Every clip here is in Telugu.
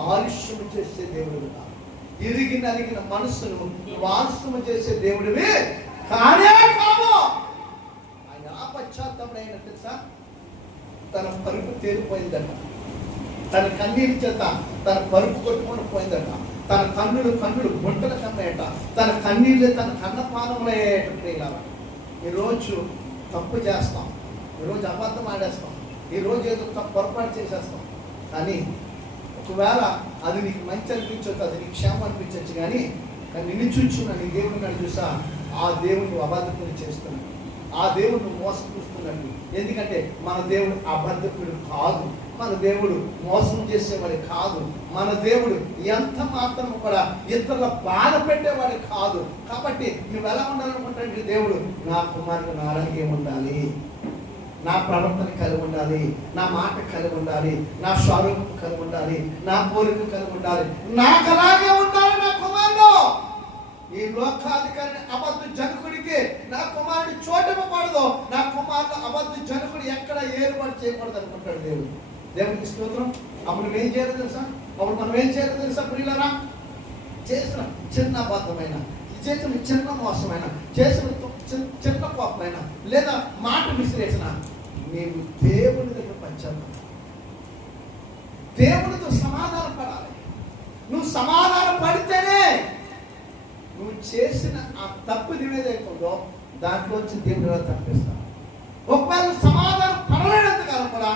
ఆలస్యము చేసే దేవుడు కాదు. ఇరిగి నలిగిన మనస్సును నువ్వు ఆలస్యము చేసే దేవుడివి కానే కావు. ఆయన ఆ పశ్చాత్తాపం అయినట్టు సార్ తన పరుపు తేలిపోయిందట, తన కన్నీటి చేత తన పరుపు కొట్టుకొని పోయిందట, తన కన్నులు గుంటలు కన్నాయట, తన కన్నీళ్ళు తన కన్నపానములయ్యేటప్పుడు. ఈరోజు తప్పు చేస్తాం, ఈరోజు అబద్ధం ఆడేస్తాం, ఈరోజు ఏదో పొరపాటు చేసేస్తాం. కానీ ఒకవేళ అది నీకు మంచి అనిపించవచ్చు, అది నీకు క్షేమం అనిపించవచ్చు. కానీ నిన్ను చూచున్న నీ దేవుడిని నన్ను చూసా, ఆ దేవుడు అబద్ధకుని చేస్తున్నాడు, ఆ దేవుడు మోసపూస్తున్నాడు. ఎందుకంటే మన దేవుడు అబద్ధకుడు కాదు, మన దేవుడు మోసం చేసేవాడు కాదు, మన దేవుడు ఎంత మాత్రం కూడా ఇతరుల బాధ పెట్టేవాడు కాదు. కాబట్టి నువ్వు ఎలా ఉండాలనుకుంటే దేవుడు నా కుమారుడు నాలాగే ఉండాలి, నా ప్రవర్తన కలిగి ఉండాలి, నా మాట కలిగి ఉండాలి, నా స్వరూపం కలిగి ఉండాలి, నా కోరిక కలిగి ఉండాలి, నాకు అలాగే ఉండాలి నా కుమారుడు. ఈ లోకాధికారిని అబద్ధ జనకుడికి నా కుమారుడు చోటివ్వకూడదు, నా కుమారుడు అబద్ధ జనకుడు ఎక్కడ ఏర్పాటు చేయకూడదు అనుకుంటాడు దేవుడు. దేవుడికి స్తోత్రం. అప్పుడు మనం ఏం చేయాలో తెలుసా ప్రియులారా? చేసిన చిన్న అబద్ధమైన, చేసిన చిన్న మోసమైన, చేసిన చిన్న కోపమైన, లేదా మాట విసిరేసిన, నీవు దేవుని దగ్గర పశ్చాత్తాపం, దేవునితో సమాధానం పడాలి. నువ్వు సమాధానం పడితేనే నువ్వు చేసిన ఆ తప్పు ఏదైతుందో దాంట్లోంచి దేవుడు ఎలా తప్పిస్తావు. ఒకవేళ సమాధానం పడలేనంత కాలం కూడా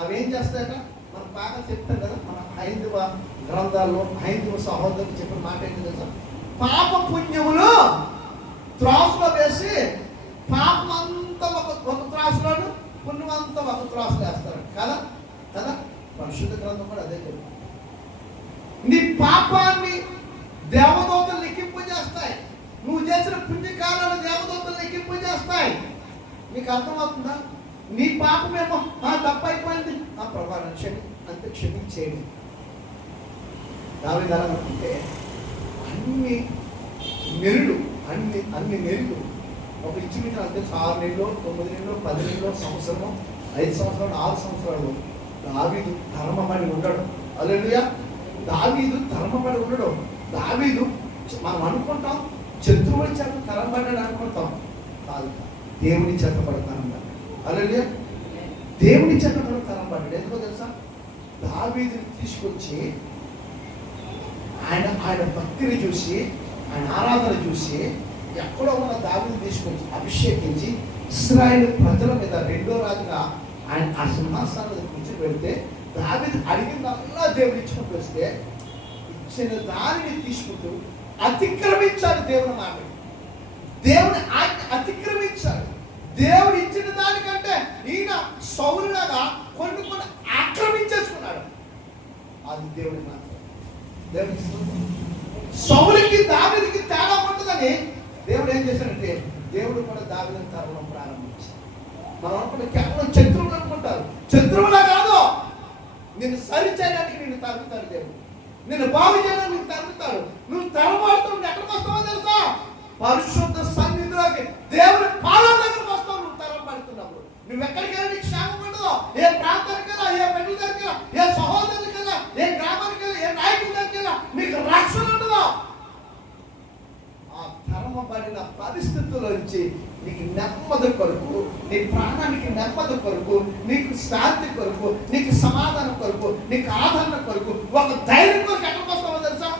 అవి ఏం చేస్తాయట? మనం బాగా చెప్తాం కదా, మన హైందవ గ్రంథాల్లో హైందవ సహోదరులు చెప్పిన మాట ఏంటి తెలుసా? పాప పుణ్యములు త్రాసులో వేసి పాపం అంతా ఒక త్రాసులోను, పుణ్యం అంతా ఒక త్రాసులో వేస్తారు కదా కదా. పరిశుద్ధ గ్రంథం కూడా అదే చెప్తుంది. నీ పాపాన్ని దేవదూతలు లెక్కింపు చేస్తాయి, నువ్వు చేసిన పుణ్యకాలను దేవదూతలు లెక్కింపు చేస్తాయి. నీకు అర్థమవుతుందా? నీ పాపమేమో తప్పు అయిపోయింది, ఆ ప్రభావం అంత క్షమించేయండి. దావీదు అనుకుంటే అన్ని నెరుడు ఒక ఇంచుమించు అంతే 6 నెలలు 9 నెలలు 10 నెలలు సంవత్సరము 5 సంవత్సరాలు 6 సంవత్సరాలు దావీదు ధర్మపడి ఉండడు. హల్లెలూయా. దావీదు ధర్మపడి ఉండడు. దావీదు మనం అనుకుంటాం శత్రువుని చేత తరంపడ్డాడు అనుకుంటాం, కాదు, దేవుని చేత పడతానన్నాడు. హల్లెలూయా. దేవుని చేత కూడా తరంపడ్డాడు. ఎందుకో తెలుసా? దావీదుని తీసుకొచ్చి ఆయన భక్తిని చూసి, ఆయన ఆరాధన చూసి, ఎక్కడో ఉన్న దావీదుని తీసుకొచ్చి అభిషేకించి ఇశ్రాయేలు ప్రజల మీద రెండో రాజుగా ఆయన ఆ సింహాసనాన్ని కూర్చోబెడితే దావీదు అడిగిందల్లా దేవుడు ఇచ్చుకుంటూ వస్తే ఇచ్చిన దానిని తీసుకుంటూ అతిక్రమించాడు. దేవుని మాట, దేవుని ఆజ్ఞ అతిక్రమించాడు. దేవుడు ఇచ్చిన దానికంటే ఈయన సౌలులాగా కొన్ని ఆక్రమించేసుకున్నాడు. అది దేవుడి మాట. దేవుడికి సౌలుకి దావీదుకి తేడా ఉంటుందని దేవుడు ఏం చేశాడంటే, దేవుడు కూడా దావీదుని తరవడం ప్రారంభించాడు. మనం అనుకుంటే కేవలం శత్రువులు అనుకుంటారు, శత్రువులా కాదు, నిన్ను సరి చేయడానికి నిన్ను తరుగుతాడు దేవుడు, నిన్ను బాగు చేయడానికి నిన్ను తరుగుతాడు. నువ్వు తరబడుతూ ఎక్కడికి వస్తావో తెలుసా? పరిశుద్ధ సన్నిధిలోకి, దేవుని పాదాల దగ్గరకు వస్తావు. నువ్వు తరబడుతున్నప్పుడు నువ్వు ఎక్కడికి వెళ్ళి నీకు క్షేమం ఉండదు. ఏ ప్రాంతానికి వెళ్ళా, ఏ పెళ్లి దగ్గరికి వెళ్ళా, ఏ సహోదరునికి వెళ్ళా, ఏ గ్రామానికి వెళ్ళా, ఏ నాయకుడి దగ్గరికి వెళ్ళా, నీకు రక్షణ ఉండదు. ఆ తరమబడిన పరిస్థితుల నుంచి నీకు నెమ్మది కొరకు, నీ ప్రాణానికి నెమ్మది కొరకు, నీకు శాంతి కొరకు, నీకు సమాధానం కొరకు, నీకు ఆదరణ కొరకు, ఒక ధైర్యం కొరకు ఎక్కడికి వస్తావో తెలుసా?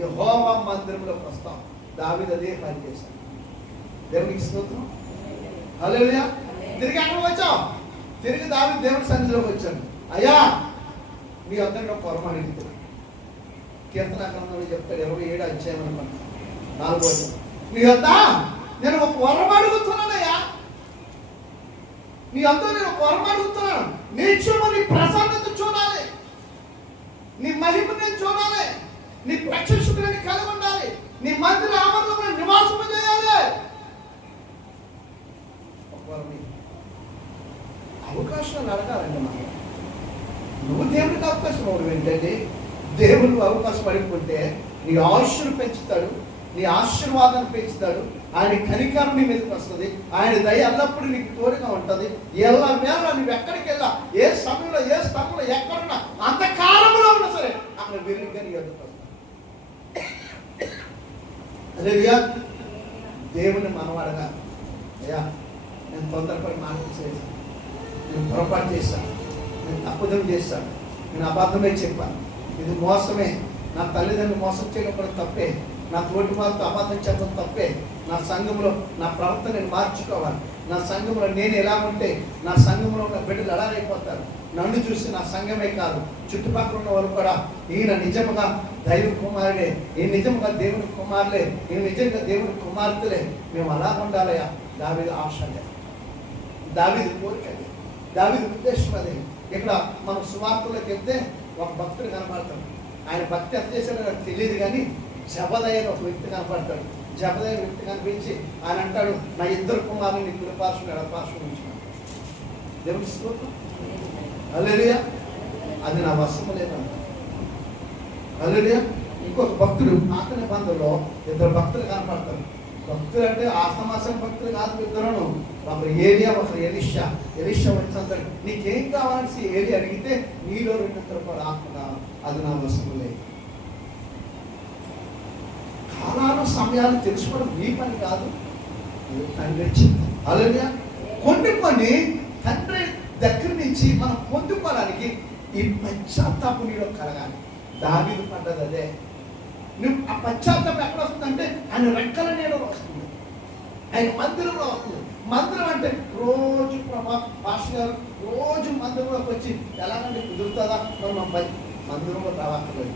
యెహోవా మందిరంలోకి వస్తాం. దావీదు అదే పని చేశాడు. దేవునికి స్తోత్రం. హల్లెలూయా. తిరిగి ఎక్కడికి వచ్చావు? తిరిగి దావీదు దేవుని సన్నిధిలోకి వచ్చాడు. అయ్యా, నీ వద్ద కొరమ అడిగితే కీర్తన గ్రంథంలో చెప్తాడు 27 అధ్యాయం అనుకుంటా 4వ వచనం. నీ వద్ద నేను ఒక వరం అడుగుతున్నానయ్యా, నీ వద్ద నేను ఒక వరం అడుగుతున్నాను. నిత్యము నీ ప్రసన్నత చూడాలి, నీ మహిమ నేను చూడాలి, నీ ప్రత్యక్షతని కలిగి ఉండాలి, నీ మందిర ఆవరణలో నివాసము చేయాలి. అవకాశాలు అడగాలండి. మనం నువ్వు దేవుడికి అవకాశం అవ్వడం ఏంటంటే, దేవుడు అవకాశం అడుగుకుంటే నీ ఆయుష్ను పెంచుతాడు, నీ ఆశీర్వాదాన్ని పెంచుతాడు, ఆయన కనికరం నీ మీదకి వస్తుంది, ఆయన దయ ఎల్లప్పుడూ నీకు తోడుగా ఉంటుంది. ఎల్ల వేళ నువ్వు ఎక్కడికి వెళ్ళా, ఏ సమయంలో, ఏ స్థలంలో, ఎక్కడున్నా, అంధకారంలో ఉన్నా సరే హల్లెలూయా. దేవుని మనవాడగా, అయ్యా నేను తొందరపడి మాటలు చేశాను, నేను పొరపాటు చేశాను, నేను తప్పుదం చేశాను, నేను అబద్ధమే చెప్పాను, ఇది మోసమే, నా తల్లిదండ్రులు మోసం చేయడం కూడా తప్పే, నా తోటి వాళ్ళతో అబద్ధం చెప్పడం తప్పే, నా సంఘంలో నా ప్రవర్తన నేను మార్చుకోవాలి, నా సంఘంలో నేను ఎలా ఉంటే నా సంఘంలో ఉన్న బిడ్డలు ఎలాగైపోతారు, నన్ను చూసి నా సంఘమే కాదు చుట్టుపక్కల ఉన్న వాళ్ళు కూడా ఈయన నిజముగా దైవ కుమారుడే, ఈయన నిజముగా దేవుని కుమారులే, ఈయన నిజంగా దేవుని కుమార్తెలే, మేము అలా ఉండాలయ్యా. దావీదు ఆశ అదే, దావీదు కోరిక అదే, దావీదు ఉద్దేశం అదే. ఇక్కడ మనం సువార్తలోకి వెళ్తే ఒక భక్తుడు కనపడతాడు. ఆయన భక్తి ఎంత చేశాడో నాకు తెలియదు, కానీ జబదయ్య ఒక వ్యక్తి కనపడతాడు. జబదయ్య వ్యక్తి కనిపించి ఆయన అంటాడు, నా ఇద్దరు కుమారులు నీ కులపార్శ్వం ఎడపార్శ్వం ఉంచున్నాను. దేవుని స్తోత్రం. హల్లెలూయా. అది నా వశము లేదంట. హల్లెలూయా. ఇంకొక భక్తుడు పాత నిబంధనలో ఇద్దరు భక్తులు కనపడతారు. భక్తులు అంటే ఆసమాసం భక్తులు కాదు ఇద్దరును, ఒకరు ఏలియా, ఒకరు ఎలీషా. ఎలీషా వచ్చి నీకేం కావాల్సి ఏలి అడిగితే నీలో రెండిద్దరు కూడా ఆత్మగా అది నా వశము లేదు. కాలాలు సమయాలు తెలుసుకోవడం మీ పని కాదు, తండ్రి చెప్తాను. హల్లెలూయా. కొన్ని తండ్రి దగ్గర నుంచి మనం పొందుకోవడానికి ఈ పశ్చాత్తాపం నీలో కలగాలి. దావీదు పడ్డది అదే. నువ్వు ఆ పశ్చాత్తాపం ఎక్కడ వస్తుందంటే ఆయన రెక్కల నీడలో వస్తుంది, ఆయన మందిరంలో వస్తుంది. మందిరం అంటే రోజు పాస్టర్ గారు రోజు మందిరంలోకి వచ్చి ఎలాగంటే కుదురుతుందా, మరి మా మందిరంలో రావట్లేదు.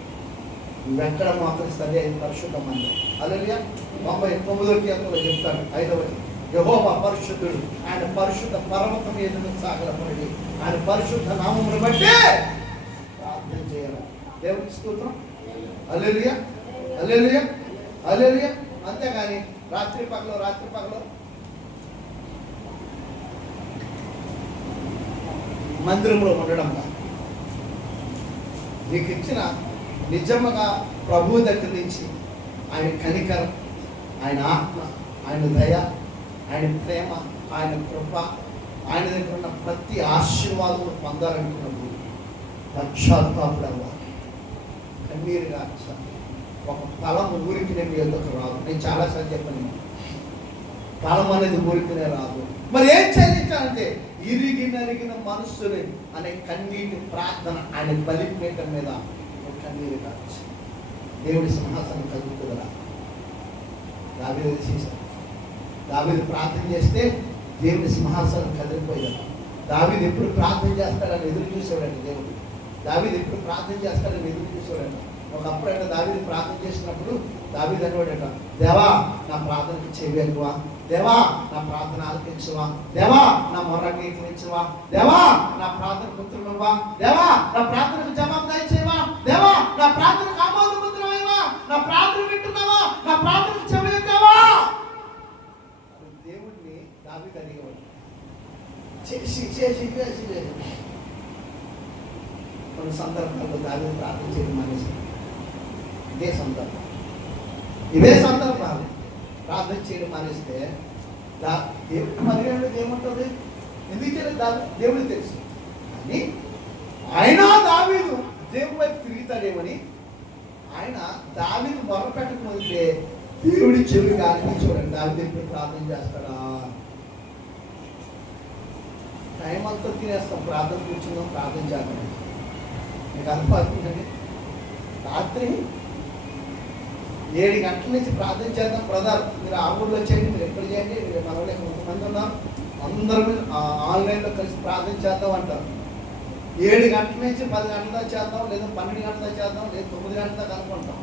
నువ్వెక్కడ మోకరిస్తుంది ఆయన పరిశుద్ధ మందిరం. హల్లెలూయా. 99వ కీర్తనలో చెప్తాడు 5వ యెహోవా పరిశుద్ధుడు, ఆయన పరిశుద్ధ పర్వతం ఎదురు సాగలపడి ఆయన పరిశుద్ధ నామమును బట్టి ప్రార్థన చేయాలి. దేవునికి స్తోత్రం. హల్లెలూయా, హల్లెలూయా, హల్లెలూయా. అంతేగాని రాత్రి పగలు మందిరంలో ఉండడం కాదు. నీకు ఇచ్చిన నిజముగా ప్రభువు దగ్గర నుంచి ఆయన కనికరం, ఆయన ఆత్మ, ఆయన దయ, ఆయన ప్రేమ, ఆయన కృప, ఆయన దగ్గర ఉన్న ప్రతి ఆశీర్వాదం పొందాలనుకున్నప్పుడు పశ్చాత్తాపడు అవ్వాలి, కన్నీరు గార్చాలి. ఒక ఫలం ఊరికినే మీ ఎందుకు రాదు. నేను చాలాసార్లు చెప్పాను, ఫలం అనేది ఊరికినే రాదు. మరి ఏం చెల్లించాలంటే ఇరిగి నరిగిన మనస్సుని అనే కన్నీటి ప్రార్థన ఆయన బలిపీఠం మీద కన్నీరు కావచ్చు. దేవుడి సింహాసనం కలుగుతుందా? దావీదు చేశాడు. దావీదు ప్రార్థన చేస్తే దేవుడి సింహాసనం కదిలిపోయేదా. దావీదు ఎప్పుడు ప్రార్థన చేస్తాడని ఎదురు చూసేవాడండి దేవుడు. దావీదు ఎప్పుడు ప్రార్థన చేస్తాడని ఎదురు చూసేవాడంట. ఒకప్పుడు అంటే దావీదు ప్రార్థన చేసినప్పుడు దావీదు అనేవాడట, దేవా నా ప్రార్థనకి చెవి ఎక్కువ, దేవా నా ప్రార్థన ఆలకించవా, దేవా నా మొర్ర అంగీకరించవా, దేవా నా ప్రార్థన పుత్రులవా, దేవా నా ప్రార్థనకు జవాబు దయచేవా, దేవా నా ప్రార్థనకు ఆమోద ముద్రమేవా, నా ప్రార్థన వింటున్నావా, నా ప్రార్థనకు చెవి ఎక్కువా. దేవుడిని దావీదు అడిగేవాడు. చేసి కొన్ని సందర్భాల్లో దావీదు ప్రార్థన చేయడం మానేసి ఇవే సందర్భాలు ప్రార్థన చేయడం మానేస్తే దేవుడికి మర్యాద ఏముంటుంది? ఎందుకు చేయలేదు? దేవుడికి తెలుసు. కానీ ఆయన దావీదు దేవుడి వైపు తిరుగుతాడేమని ఆయన దావీదు మొరపెట్టకపోతే దేవుడి చెవికి ఆలకించాడు. దావీదు ఎప్పుడు ప్రార్థన చేస్తాడా? టైం అంతా తినేస్తాం, ప్రార్థన కూర్చున్నాం, ప్రార్థన చేద్దాం. మీకు అర్థమవుతుందండి? రాత్రి 7 గంటల నుంచి ప్రార్థన చేద్దాం బ్రదర్, మీరు ఆ ఊళ్ళో చేయండి, మీరు ఎప్పుడు చేయండి, మీరు మన వాళ్ళు కొంతమంది ఉన్నాం, అందరం ఆన్లైన్లో కలిసి ప్రార్థన చేద్దాం అంటారు. 7 గంటల నుంచి 10 గంటల చేద్దాం, లేదా 12 గంటల చేద్దాం, లేదా 9 గంటల అనుకుంటాం.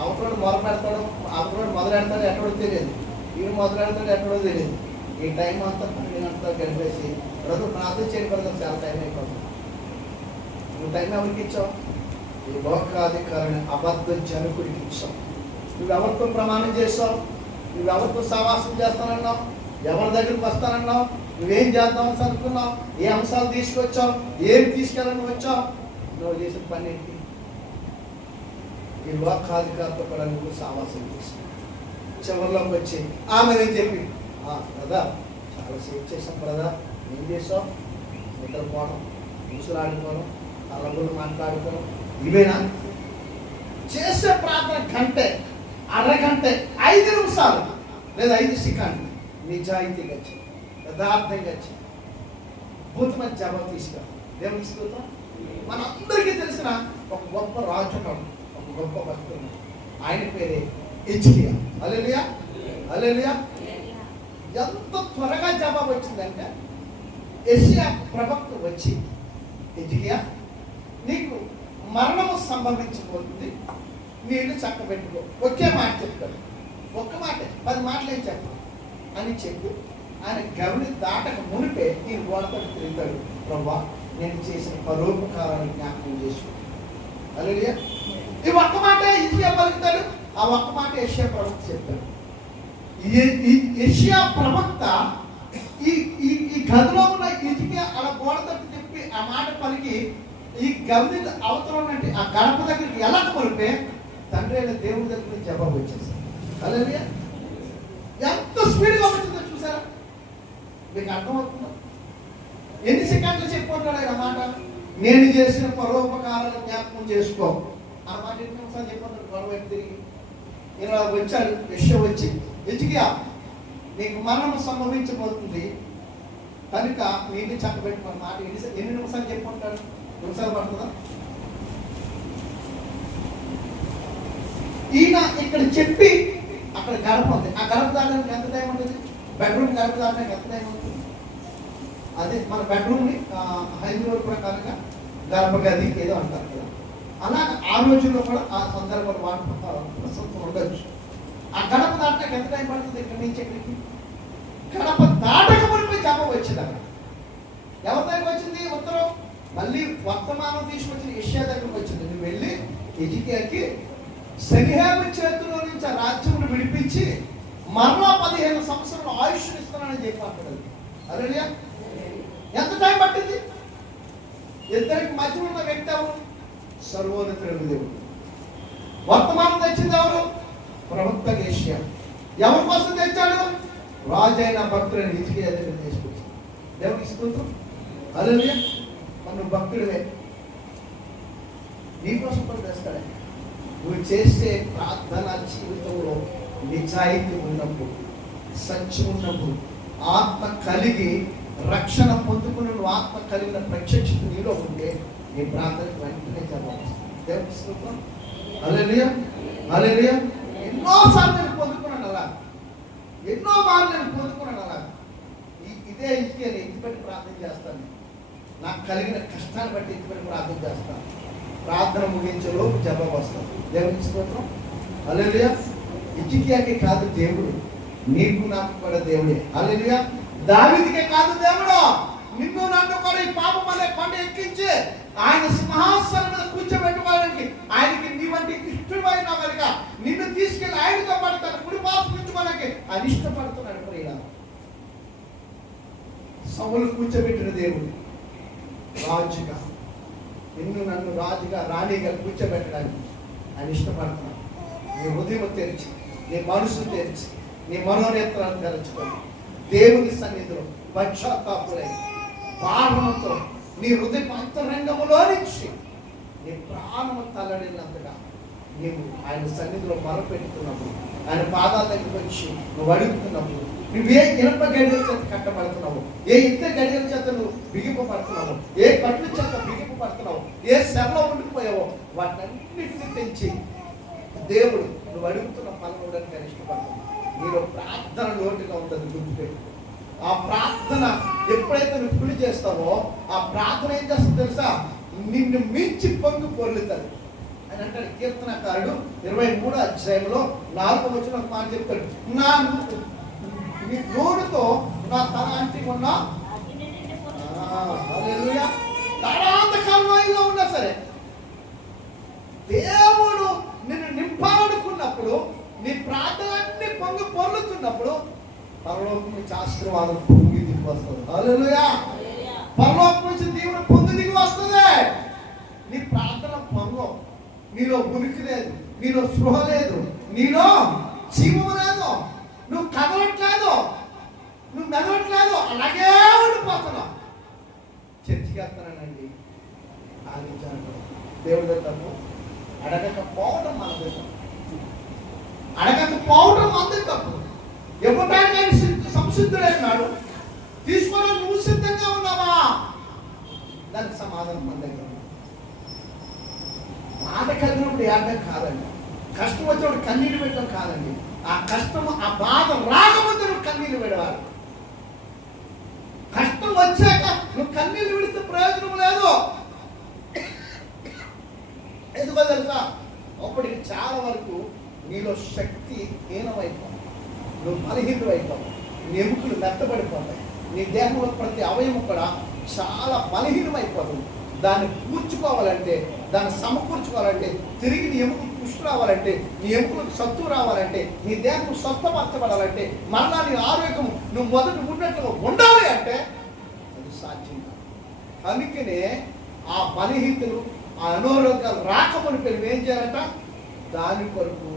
అవతలోడు మొదలు పెడతాడు, అవతలోడు మొదలెడతాడు, ఎక్కడో తెలియదు, వీడు మొదలెడతాడు, ఎక్కడో తెలియదు. ఈ టైం అంతా 12 గంటలు గడిపేసి బ్రదర్ ప్రార్థన చేయండి బ్రదర్, చాలా టైం అయిపోతుంది. నువ్వు టైం ఎవరికి ఇచ్చావు? ఈ లోకాధికారిని అబద్ధ జనకుడికి ఇచ్చావు. నువ్వెవరితో ప్రమాణం చేస్తావు? నువ్వెవరితో సహవాసం చేస్తానన్నావు? ఎవరి దగ్గరికి వస్తానన్నావు? నువ్వేం చేద్దామని అనుకున్నావు? ఏ అంశాలు తీసుకొచ్చావు? ఏం తీసుకెళ్ళని వచ్చావు? నువ్వు చేసిన పని ఏంటి? ఈ లోకాధికారితో కూడా నువ్వు సహవాసం చేస్తావు. చివరిలోకి వచ్చి ఆమెను చెప్పి బ్రదర్ చాలా సేవ్ చేసాం బ్రదర్, ఏం చేసావు? నిద్రపోవడం, ముసులాడుకోవడం, తలబులు మాట్లాడుకోవడం, ఇవేనా చేసే ప్రార్థన కంటే అరగంట 5 నిమిషాలు లేదా 5 సెకండ్లు నిజాయితీగా వచ్చి యథార్థంగా వచ్చి అద్భుతమైన జవాబు తీసుకురా. దేవునికి స్తోత్రం. మనందరికీ తెలిసిన ఒక గొప్ప రాజు ఉన్నాడు, ఒక గొప్ప భక్తుడు ఉన్నాడు. ఆయన పేరే హిజ్కియా. హల్లెలూయా, హల్లెలూయా. ఎంత త్వరగా జవాబు వచ్చిందంటే యెషయా ప్రవక్త వచ్చి, హిజ్కియా నీకు మరణము సంభవించబోతుంది, నీ ఇల్లు చక్కబెట్టుకో. ఒకే మాట చెప్తాడు, ఒక్క మాట, 10 మాటలు ఏం చెప్పు అని చెప్పి ఆయన గవిని దాటక మునిపే నేను గోడతో తిరుగుతాడు. ప్రభా నేను చేసిన పరోపకారాన్ని జ్ఞాపకం చేసుకో. హల్లెలూయా. ఈ ఒక్క మాట హిజ్కియా పలుకుతాడు, ఆ ఒక్క మాట యెషయా ప్రవక్త చెప్తాడు. యెషయా ప్రవక్త ఈ గదిలో ఉన్న హిజ్కియా అలా గోడతో చెప్పి ఆ మాట పలికి ఈ గవిని అవతల ఉన్నట్టు ఆ గడప దగ్గరికి ఎలా కొలిపే తండ్రి అయిన దేవుడి దగ్గర జవాబు వచ్చేసారు. హల్లెలూయా. ఎంత స్పీడ్గా వచ్చిందో చూసారా? మీకు అర్థమవుతుందా? ఎన్ని సెకండ్లు చెప్పుకుంటాడు ఆయన మాట? నేను చేసిన పరోపకారాలను జ్ఞాపకం చేసుకో. ఆ మాట ఎన్ని నిమిషాలు చెప్పుకుంటాడు? గొడవైపు తిరిగి ఇలా వచ్చాడు యెషయా వచ్చి, హిజ్కియా నీకు మరణం సంభవించబోతుంది కనుక నీకు చక్కబెట్టుకున్న మాట ఎన్ని నిమిషాలు చెప్పుకుంటాడు? నిమిషాలు పడుతుందా? ఈయన ఇక్కడ చెప్పి అక్కడ గడప ఉంది, ఆ గడప దాటానికి ఎంత టైం ఉంటుంది? బెడ్రూమ్ గడప దాటానికి ఎంత టైం ఉంటుంది? అదే మన బెడ్రూమ్ని హైదరాబాద్ ప్రకారంగా గర్భ గది ఏదో అంటారు కదా. అలా ఆ రోజుల్లో కూడా ఆ సందర్భాలు ప్రస్తుతం ఉండొచ్చు. ఆ గడప దాటడానికి ఎంత టైం పడుతుంది? ఇక్కడి నుంచి ఎక్కడికి? గడప దాటక మునిపై జవాబు వచ్చింది. అక్కడ ఎవరి దగ్గర వచ్చింది ఉత్తరం? మళ్ళీ వర్తమానం తీసుకొచ్చిన యెషయా దగ్గరకు వచ్చింది. నువ్వు వెళ్ళి హిజ్కియాకి సెనహేరీబు చేతిలో నుంచి ఆ రాజ్యమును విడిపించి మరలా 15 సంవత్సరాలు ఆయుష్ను ఇస్తున్నానని చెప్పి మాట్లాడాలి. హల్లెలూయా. ఎంత టైం పట్టింది? ఇద్దరికి మధ్య ఉన్న వ్యక్తి ఎవరు? సర్వోన్నతుడైన దేవుడు. వర్తమానం తెచ్చింది ఎవరు? ప్రవక్త యెషయా. ఎవరి కోసం తెచ్చాడు? రాజైన భక్తుడైన హిజ్కియా దగ్గర తీసుకొచ్చి. దేవునికి స్తోత్రం. హల్లెలూయా. నువ్వు భక్తుడివే, నీకోసం కూడా తెస్తాడే. నువ్వు చేసే ప్రార్థన జీవితంలో నిజాయితీ ఉన్నప్పుడు, సత్యం ఉన్నప్పుడు, ఆత్మ కలిగి రక్షణ పొందుకుని నువ్వు ఆత్మ కలిగిన ప్రత్యక్షత నీలో ఉంటే నీ ప్రార్థనకు వెంటనే జవాబు. దేవునికి స్తోత్రం. హల్లెలూయా, హల్లెలూయా. ఎన్నోసార్లు నేను పొందుకున్నాను అలా, ఎన్నో మార్లు నేను పొందుకున్నాను అలా. ఇదే ఇంటికి నేను ఇంటిపెట్టి ప్రార్థన చేస్తాను. నాకు కలిగిన కష్టాన్ని బట్టి ఇంటిపెట్టి ప్రార్థన చేస్తాను. ప్రార్థన ముగించలో జవాబు వస్తాను. దేవునికి స్తోత్రం. హల్లెలూయా. హిజ్కియాకే కాదు దేవుడు, నీకు నాకు కూడా దేవుడే. హల్లెలూయా. దావీదుకే కాదు దేవుడు, నిన్ను నన్ను కూడా ఈ పాపం అనే కొండ ఎక్కించి ఆయన సింహాసనం మీద కూర్చోబెట్టుకోవడానికి ఆయనకి నీ వంటి ఇష్టమైన కనుక నిన్ను తీసుకెళ్ళి ఆయనతో పాటు తన కుడి పార్శ్వం ఉంచుకోవడానికి ఆయన ఇష్టపడుతున్నాడు. ప్రియుడా, సౌలు కూర్చోబెట్టిన దేవుడు రాజుగా, నిన్ను నన్ను రాజుగా రాణిగా కూర్చోబెట్టడానికి ఆయన ఇష్టపడుతున్నాడు. నీ హృదయం తెరిచి, నీ మనసు తెరిచి, నీ మనోనేత్రాలు తెరచుకొని దేవుని సన్నిధిలో పశ్చాత్తాపులై భావనతో నీ హృదయ అంతరంగములో నుంచి నీ ప్రాణము తల్లడినంతగా నీవు ఆయన సన్నిధిలో మొరపెట్టుతున్నప్పుడు, ఆయన పాదాల దగ్గరికి వచ్చి నువ్వు అడుగుతున్నప్పుడు, నువ్వు ఏ ఇనప గడియల చేత కట్టబడుతున్నావు, ఏ ఇద్దరు గడియల చేత నువ్వు బిగింపబడుతున్నావు, ఏ కట్లు చేత బిగింపబడుతున్నావు, ఏ శరలో ఉండిపోయావో వాటన్నిటిని తెంచి దేవుడు నువ్వు అడుగుతున్న పనులు ఇవ్వడానికి ఆయన ఇష్టపడుతున్నావు. మీరు ప్రార్థన లోటుగా ఉంటుంది, గుర్తుపెట్టు. ఆ ప్రార్థన ఎప్పుడైతే నువ్వు ఫుల్ చేస్తావో ఆ ప్రార్థన ఏం చేస్తుందో తెలుసా? నిన్ను మించి పొంగు పొర్లుతాడు అని అంటాడు కీర్తనకారుడు 23వ అధ్యాయంలో 4వ వచనం ఒక మాట చెప్తాడు. నా నోరుతో నా తల అంటి ఉన్నా తరాంతకాలంలో ఉన్నా సరే దేవుడు నిన్ను నింపాలనుకున్నప్పుడు, నీ ప్రార్థనలన్నీ పొంగి పొర్లుతున్నప్పుడు పరలోకం నుంచి ఆశీర్వాదం పొంగి దిగి వస్తుంది. హల్లెలూయా. పరలోకం నుంచి దీవెన పొంగి దిగి వస్తుంది. నీ ప్రార్థన పొంగం, నీలో ఉనికి లేదు, నీలో స్పృహ లేదు, నీలో జీవము లేదు, నువ్వు కదలట్లేదు, నువ్వు మెదలట్లేదు, అలాగే ఉండిపోతున్నావు. చర్చికి వెళ్తానండి ఆలోచించాను. దేవుడి తప్పు అడగకపోవడం మన దగ్గర. అడగకపోవడం అంతే తప్పు. ఇవ్వటానికి ఆయన సంసిద్ధుడైనాడు, తీసుకోవడం నువ్వు సిద్ధంగా ఉన్నావా? దానికి సమాధానం మన దగ్గర ఉంది. మాట కలిగినప్పుడు ఏడడం కాదండి, కష్టం వచ్చినప్పుడు కన్నీళ్ళు పెట్టడం కాదండి. ఆ కష్టం, ఆ బాధ రాకముందు నువ్వు కన్నీళ్ళు పెడవాలి. కష్టం వచ్చాక నువ్వు కన్నీళ్ళు విడితే ప్రయోజనం లేదు. ఎందుకో తెలుసా? అప్పటికి చాలా వరకు నీలో శక్తి హీనమైపోతుంది, నువ్వు బలహీనుడు అయిపోతావు, నీ ఎముకలు మెత్తబడిపోతాయి, నీ దేహంలో ప్రతి అవయవం కూడా చాలా బలహీనమైపోతుంది. దాన్ని కూర్చుకోవాలంటే, దాన్ని సమకూర్చుకోవాలంటే, తిరిగి నీ ఎముకలు పుష్టి రావాలంటే, నీ ఎముకలకు సత్తు రావాలంటే, నీ దేహం స్వస్థపరచబడాలంటే, మరలా నీ ఆరోగ్యం నువ్వు మొదట ఉన్నట్లుగా ఉండాలి అంటే అది సాధ్యం కాదు. అందుకనే ఆ బలహీనతలు, ఆ అనారోగ్యాలు రాకమునిపై నువ్వేం చేయాలంట? దాని కొరకు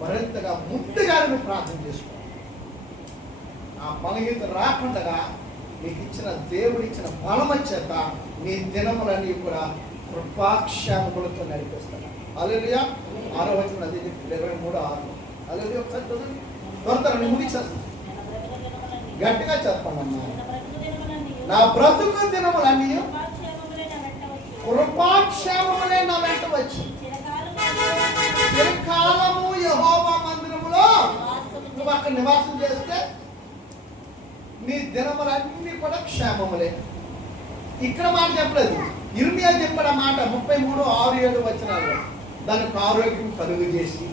మరింతగా ముందుగా నువ్వు ప్రార్థన చేసుకోవాలి. ఆ బలహీనత రాకుండా నీకు ఇచ్చిన దేవుడిచ్చిన బలమ చేత నీ దినములన్నీ కూడా కృపాక్షేమములతో నడిపిస్తాడు. హల్లెలూయా. 6వ వచనం, అది 23:6. హల్లెలూయా. ఒకసారి చదువు, త్వరగా ముగిచేస్తాను. గట్టిగా చెప్పండి అమ్మా. నా బ్రతుకు దినములన్నీ కృపాక్షేమములే నా వెంట వచ్చి చిరకాలము యెహోవా మందిరములో నువ్వు అక్కడ నివాసం చేస్తే నీ దినములన్నీ కూడా క్షేమములే. ఇక్కడ మాట చెప్పలేదు, ఇర్మియా చెప్పాడు ఆ మాట 33:6-7 వచనాలు. దానికి ఆరోగ్యం కలుగు చేసి,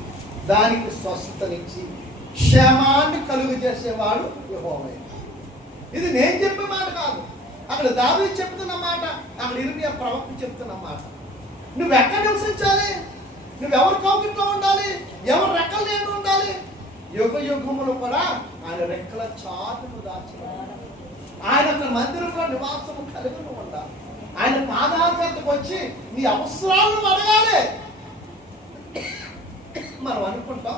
దానికి స్వస్థతనిచ్చి, క్షేమాన్ని కలుగు చేసేవాడు యెహోవా. ఇది నేను చెప్పే మాట కాదు, అక్కడ దావీదు చెప్తున్న మాట, అక్కడ ఇర్మియా ప్రవక్త చెప్తున్న మాట. నువ్వు ఎక్కడ నివసించాలి? నువ్వెవరి కౌగిట్లో ఉండాలి? ఎవరు రెక్కలు నేను ఉండాలి? యుగ యుగములు కూడా ఆయన రెక్కల చాటును దాచబడాలి. ఆయన మందిరంలో నివాసము కలిగి ఉండాలి. ఆయన పాదాలకు వచ్చి నీ అవసరాలను అడగాలి. మనం అనుకుంటాం,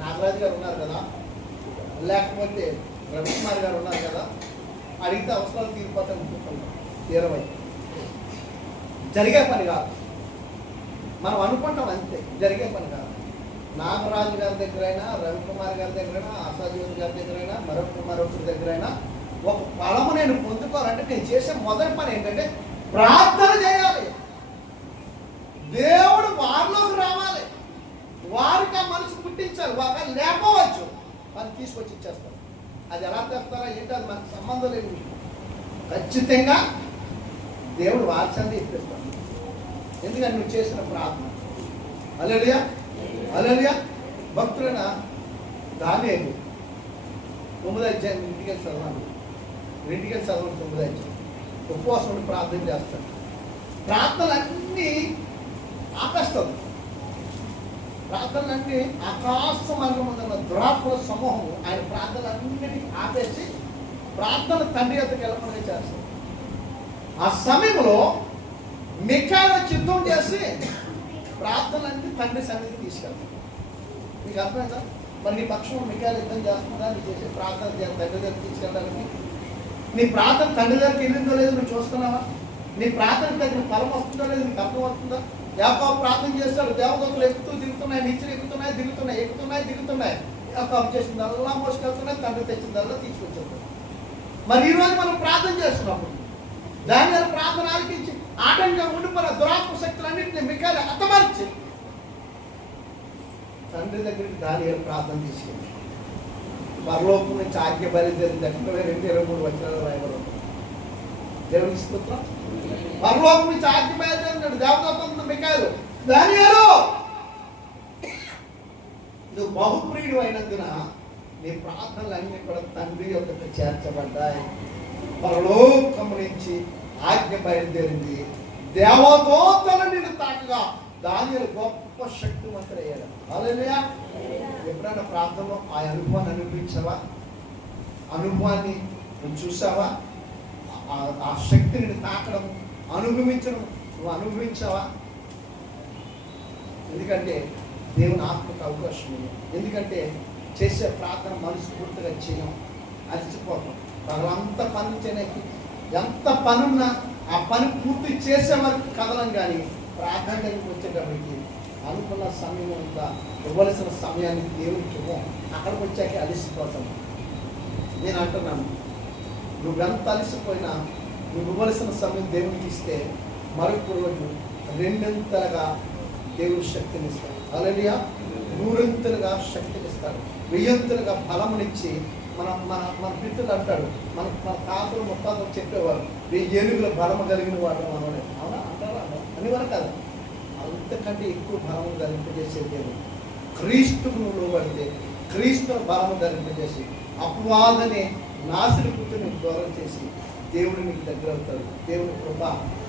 నాగరాజు గారు ఉన్నారు కదా, లేకపోతే రవికుమార్ గారు ఉన్నారు కదా, అడిగితే అవసరాలు తీరిపోతాయి అనుకుంటున్నాం. 20 జరిగే పని కాదు. మనం అనుకుంటాం అంతే, జరిగే పని కాదు. నాగరాజు గారి దగ్గరైనా, రవికుమార్ గారి దగ్గరైనా, ఆశాజ్యోతి గారి దగ్గరైనా, మరొకరి దగ్గరైనా ఒక ఫలము నేను పొందుకోవాలంటే నేను చేసే మొదటి పని ఏంటంటే ప్రార్థన చేయాలి. దేవుడు వారిలోకి రావాలి, వారికి ఆ మనసు పుట్టించాలి. వారు లేకపోవచ్చు, వాళ్ళు తీసుకొచ్చి ఇచ్చేస్తారు. అది ఎలా తెస్తారా ఏంటి, అది మనకు సంబంధం లేదు. ఖచ్చితంగా దేవుడు వారసంగా ఇప్పిస్తాడు. ఎందుకంటే నువ్వు చేసిన ప్రార్థన. హల్లెలూయా. హల్లెలూయా. భక్తులైన దానియేలు 9వ అధ్యాయం ఇంటికి చదవాలి. 9వ అధ్యాయం ఉపవాసం ప్రార్థన చేస్తాడు. ప్రార్థనలన్నీ ఆపేస్తుంది. ప్రార్థనలన్నీ ఆకాశ మార్గమున దురాత్మల సమూహం ఆయన ప్రార్థనలన్నిటికీ ఆపేసి ప్రార్థన తండ్రి యొద్దకు వెళ్ళకుండా చేస్తాడు. ఆ సమయంలో మిఖాయేలు యుద్ధం చేసి ప్రార్థనలన్నీ తండ్రి సన్నిధికి తీసుకెళ్తాడు. మీకు అర్థమైందా? మరి నీ పక్షం మిఖాయేలు యుద్ధం చేస్తుందా? నీ చేసే ప్రార్థన తండ్రి దగ్గరికి తీసుకెళ్ళడానికి నీ ప్రార్థన తండ్రి దగ్గరికి వెళ్ళిందో లేదో నువ్వు చూస్తున్నావా? నీ ప్రార్థన తగిన ఫలం వస్తుందో లేదో నీకు అర్థం వస్తుందా? యాకోబు ప్రార్థన చేస్తాడు, దేవదూతలు ఎక్కుతూ దిగుతున్నాయి, నిచ్చెన ఎక్కుతున్నాయి, దిగుతున్నాయి. యాకోబు చేసింది అల్లా మోసుకెళ్తున్నాయి, తండ్రి తెచ్చిందల్లా తీసుకొచ్చేది. మరి ఈరోజు మనం ప్రార్థన చేస్తున్నప్పుడు దానియేలు ప్రార్థన ఆలకించి ఆటంకంగా ఉండిపోయిన దురాత్మ శక్తులన్నింటినీ మిఖాయేలు హతమార్చి తండ్రి దగ్గరికి దానియేలు ప్రార్థన తీసుకెళ్ళి పరలోకం నుంచి ఆజ్ఞ బయలుదేరింది. 2:23 వచనాలు రాయబడి దేవునికి స్తోత్రం. పరలోకం నుంచి ఆజ్ఞ బయలుదేరినాడు దేవదూత మిఖాయేలు, దానియేలు నువ్వు బహుప్రియుడు అయినందున నీ ప్రార్థనలన్నీ కూడా తండ్రి యొద్దకు చేర్చబడ్డాయి. పరలోకము నుంచి ఆజ్ఞ బయలుదేరింది. దేవదూతలు నిన్ను తాకగా దానియేలు గొప్ప శక్తివంతుడయ్యాడు. హల్లెలూయా. ఎప్పుడైనా ప్రార్థనలో ఆ అనుభవాన్ని అనుభవించావా? అనుభవాన్ని నువ్వు చూసావా? ఆ శక్తిని తాకడం, అనుభవించడం నువ్వు అనుభవించావా? ఎందుకంటే దేవుని ఆత్మకు అవకాశం ఉంది. ఎందుకంటే చేసే ప్రార్థన మనస్ఫూర్తిగా చేయం, అలసిపోతాం. పగలంతా పనులు చేయడానికి ఎంత పనున్నా ఆ పని పూర్తి చేసే వరకు కదలం. కానీ ప్రార్థన దగ్గరికి వచ్చేటప్పటికి అనుకున్న సమయం అంతా ఇవ్వవలసిన సమయానికి దేవునికి ఇవ్వం. అక్కడికి వచ్చాక అలిసిపోతాం. నేను అంటున్నాను, నువ్వెంత అలిసిపోయినా నువ్వు ఇవ్వవలసిన సమయం దేవునికి ఇస్తే మరొక రోజు రెండింతలుగా దేవుడు శక్తిని ఇస్తాడు. హల్లెలూయా. నూరంతులుగా శక్తిని ఇస్తాడు, వెయ్యంతులుగా బలమునిచ్చి మన మన మన పితృలు అంటాడు, మన తాతలు ముత్తాతలు చెప్పేవారు 1000 ఏనుగుల బలము కలిగిన వాడు మనవడే. అవునా అంటారా? అనేవారు కదా. అంతకంటే ఎక్కువ బలము ధరింపజేసే దేవుడు. క్రీస్తుకు నువ్వు లోబడితే క్రీస్తును బలము ధరింపజేసి అపవాదనే నాశనకుని దూరం చేసి దేవుడు నీకు దగ్గర అవుతాడు. దేవుని కృప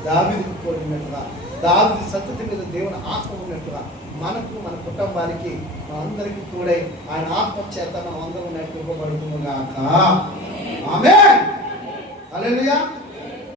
దావీదుకు తోడినట్టుగా, దావీదు సంతతి మీద దేవుని ఆత్మ ఉన్నట్టుగా మనకు, మన కుటుంబానికి, మనందరికీ తోడై ఆయన ఆత్మ చేత మనం అందరం నడిపింపబడుతున్నాం గాక. ఆమేన్. హల్లెలూయా.